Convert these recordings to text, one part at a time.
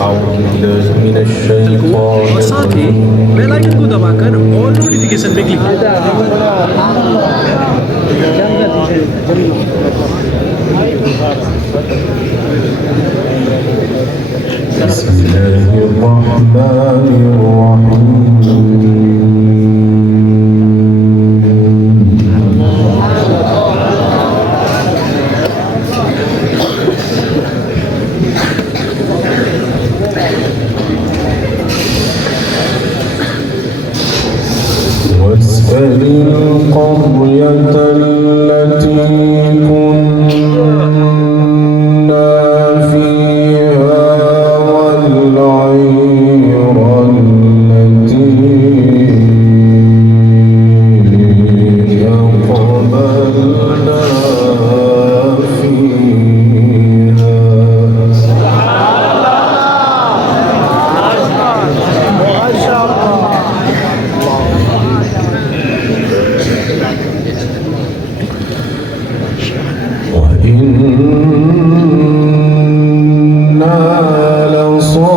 أعوذ بالله من الشيطان और साथ ही bell icon को दबाकर ऑल नोटिफिकेशन पे क्लिक بسم الله الرحمن الرحيم واسأل القرية التي كنا فيها والعير التي أقبلنا فيها وإنا لصادقون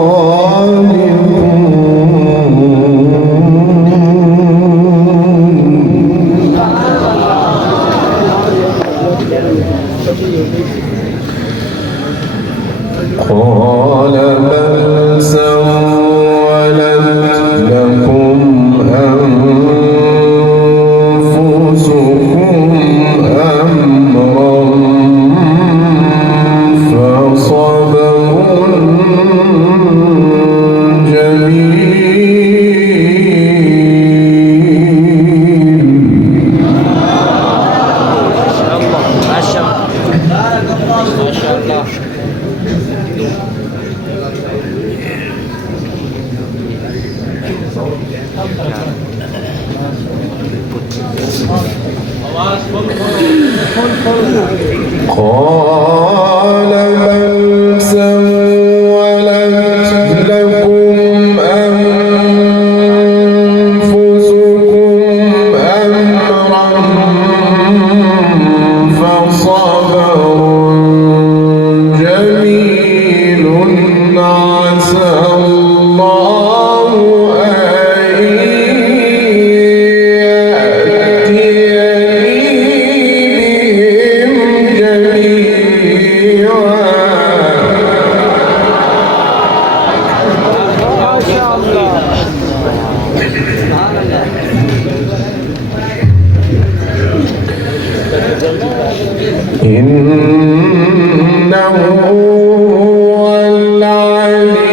قال بل سولت لكم أنفسكم أمرا فصبر قال بل سولت لكم أنفسكم أمرا فصبر جميل عسى الله أن إنه هو العليم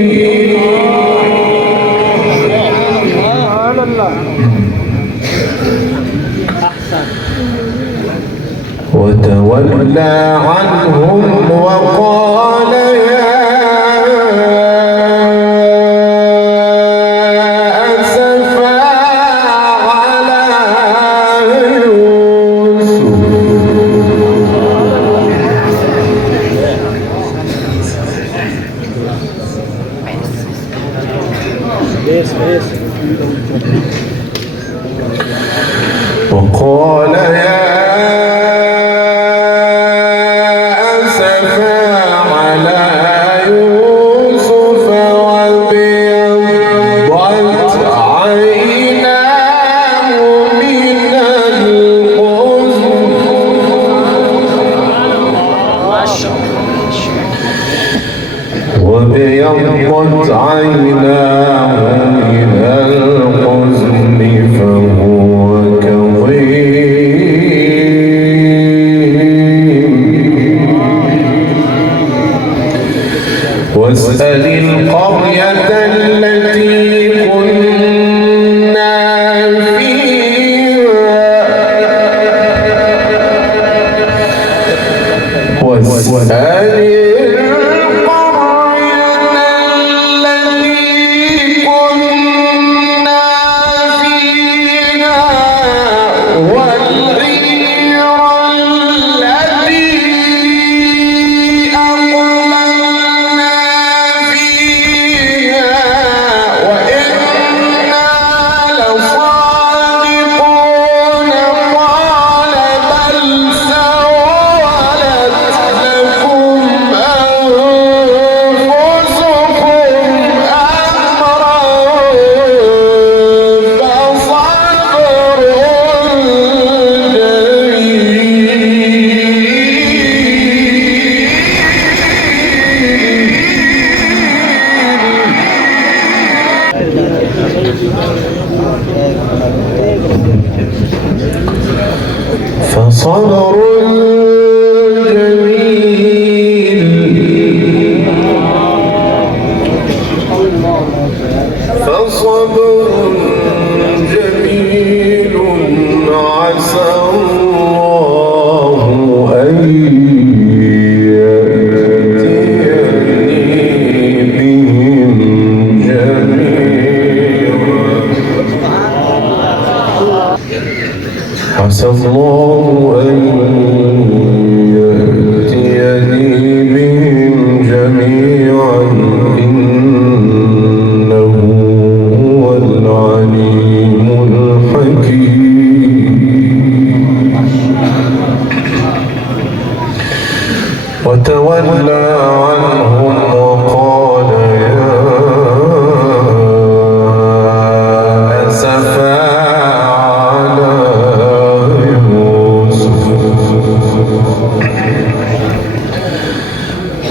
الحكيم وتولى عنهم وقال يا وقال يا أسفا على يوسف وابيضت عيناه من الحزن وابيضت عيناه من الحزن فهو واسأل القرية التي كنا فيها واسأل القرية التي فصبر جميل عسى الله أن يأتيني بهم جميعا عسى الله أن يأتيني بهم جميعا إنه هو العليم الحكيم وتولى عنهم وقال يا أسفا على يوسف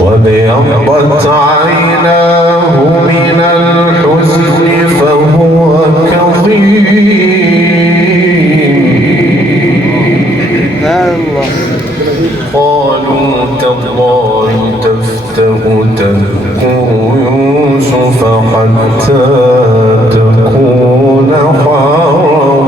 وابيضت عيناه من الحزن فهو كظيم قالوا تالله تفتأ تذكر يوسف حتى تكون حرضا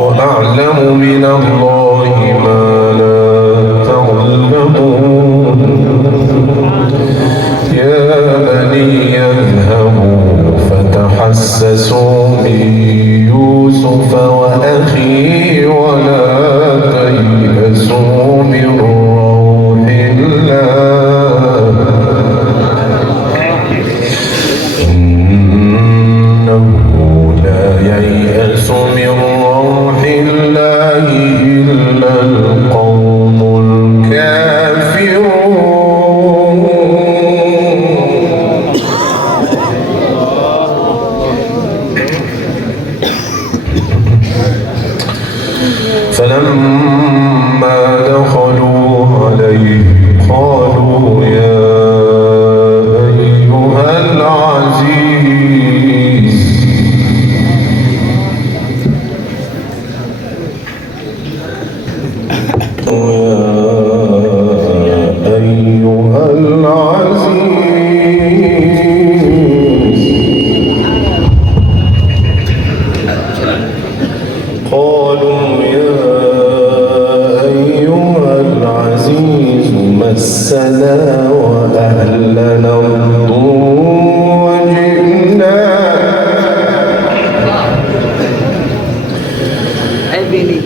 وأعلم من الله ما لا تعلمون يا بني اذهبوا فتحسسوا من يوسف وأخيه ولا تيأسوا من روح الله إنه لا ييأس من روح الله إلا القوم الكافرون فلما دخلوا عليه قالوا يا أيها العزيز مسنا وأهلنا الضر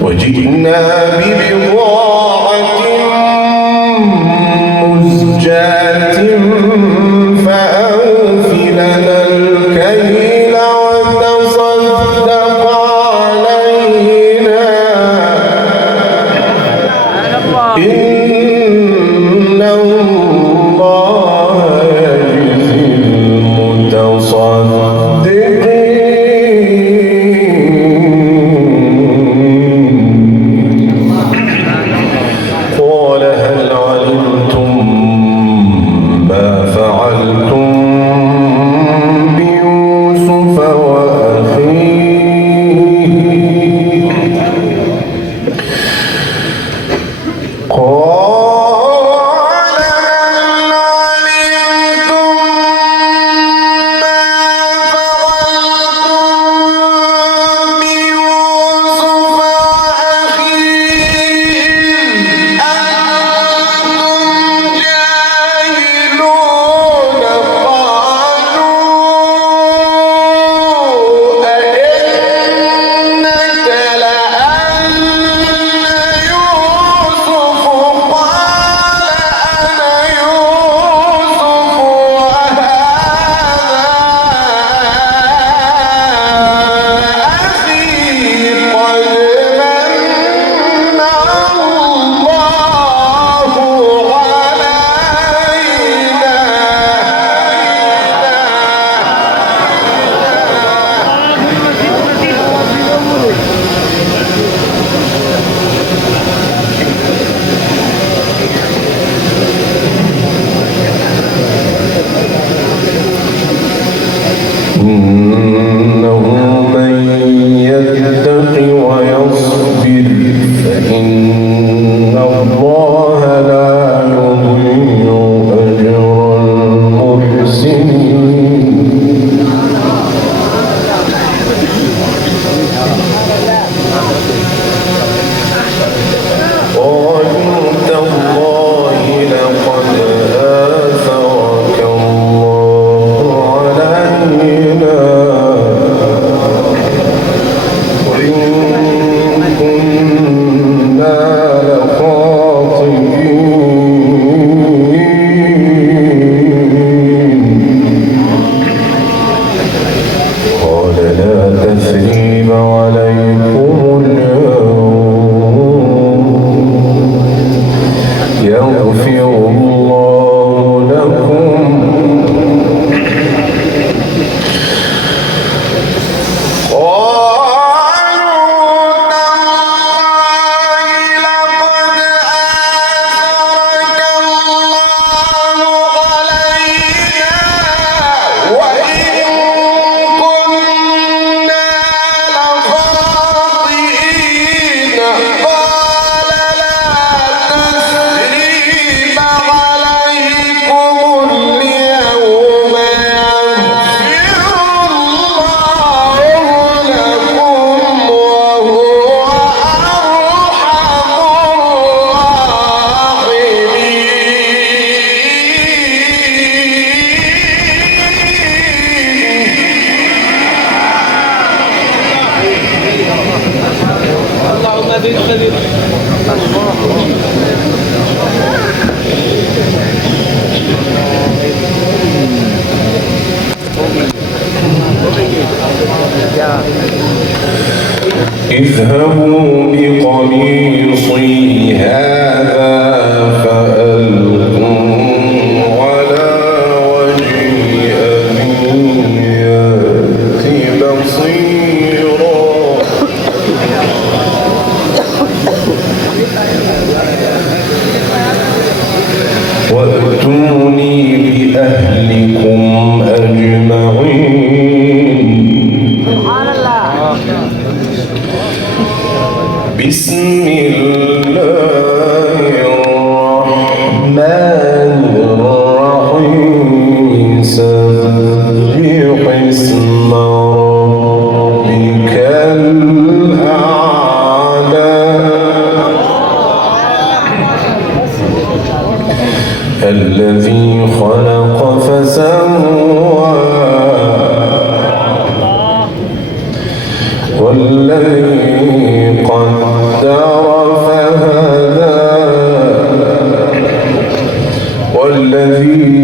وجئنا ببضاعة مزجاة فأوف لنا الكيل وتصدق علينا إن الله يجزي المتصدقين قال لا تثريب عليكم اليوم يغفر الله لكم اذهبوا بقميصي هذا فألقوا على وجه أبي يأت بصيرا وأتوني بأهلكم أجمعين. بسم الله الرحمن الرحيم. سبح اسم ربك الأعلى الذي خلق فسوى والذي قدر فهدى والذي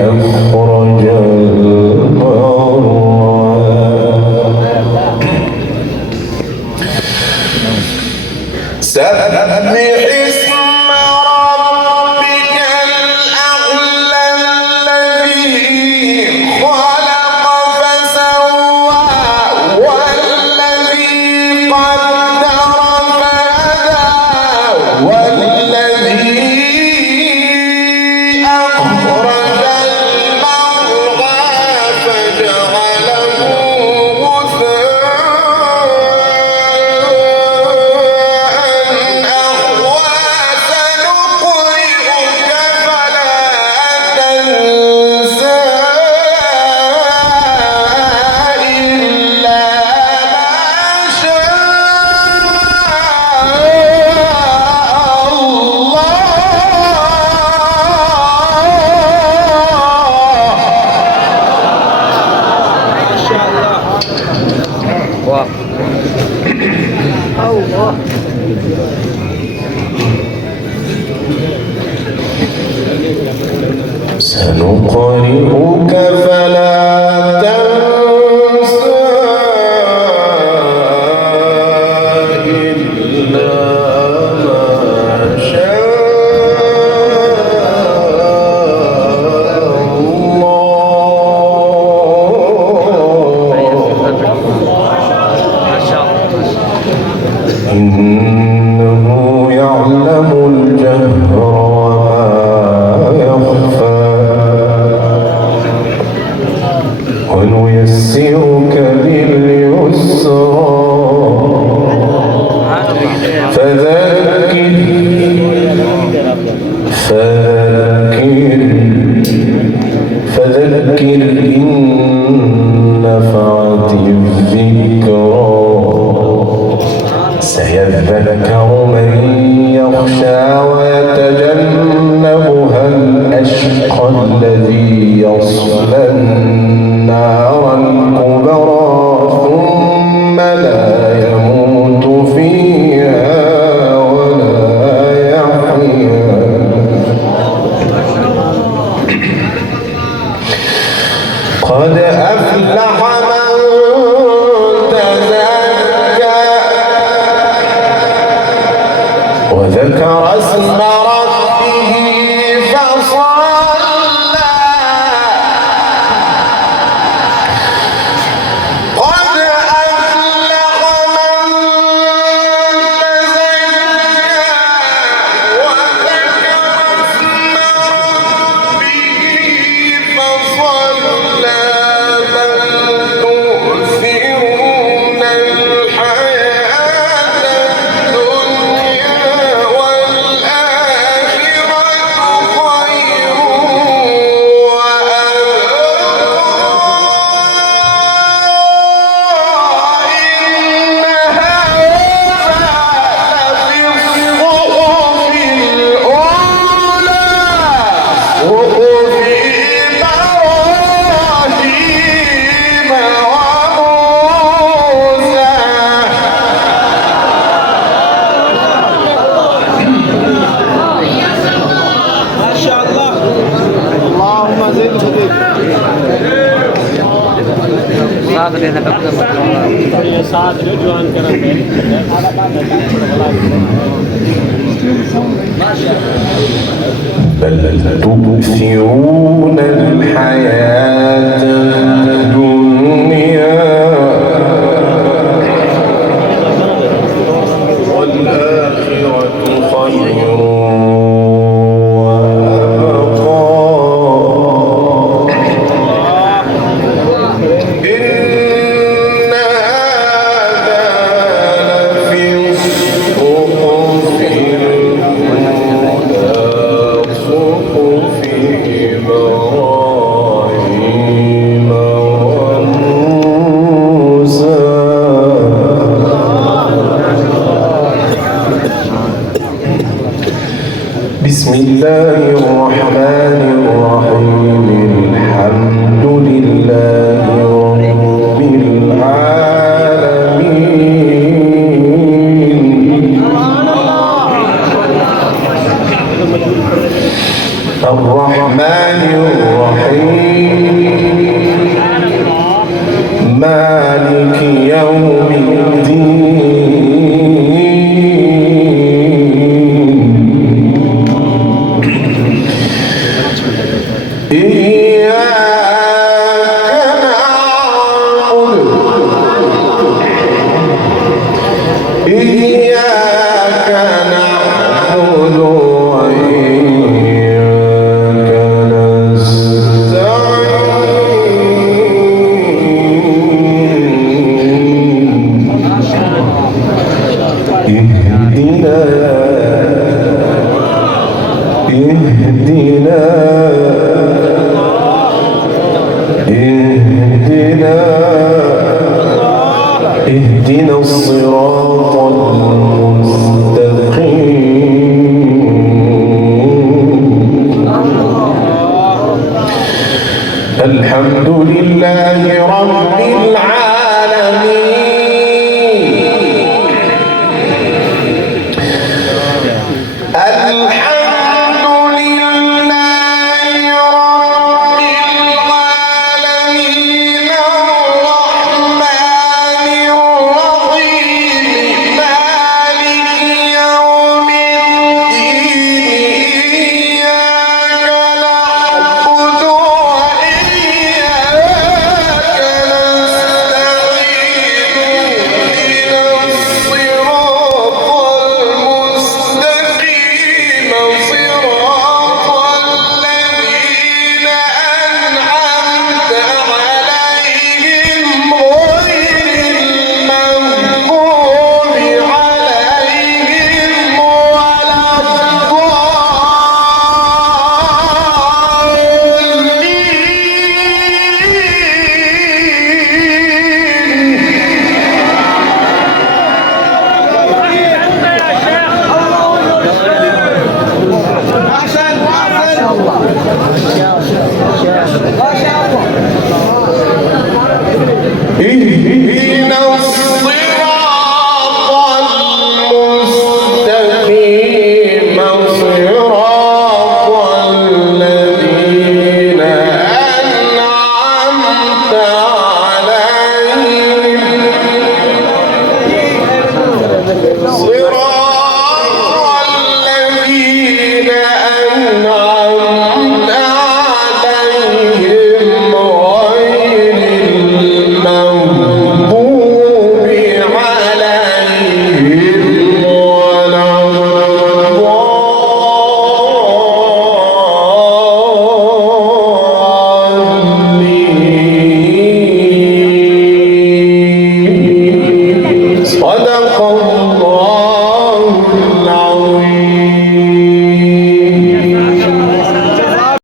أخرج المرعى. سبح اسم ربك الأعلى الذي خلق فسوى والذي قدر فهدى والذي أخرج المرعى فجعله سنقرئك فلا تنسى إلا ما شاء الله. إنه يعلم الجهر ونيسرك لليسرى فذكر إن نفعت الذكرى سيذكر من يخشى ويتجنبها الأشقى الذي يصلى النار الكبرى ثم لا يموت فيها ولا يحيا قد أفلح من تزكى وذكر اسم ربه فصلى قد أفلح من تزكى وذكر اسم ربه فصلى بل تؤثرون الحياة الدنيا والآخرة خير بل تؤثرون الحياة الدنيا والآخرة خير بسم الله الرحمن الرحيم الحمد لله رب العالمين الرحمن الرحيم مالك يوم الدين إياك نعبد وإياك نستعين اهدنا الصراط المستقيم الحمد لله رب العالمين الحمد لله رب العالمين الرحمن الرحيم مالك يوم الدين إياك نعبد وإياك نستعين الله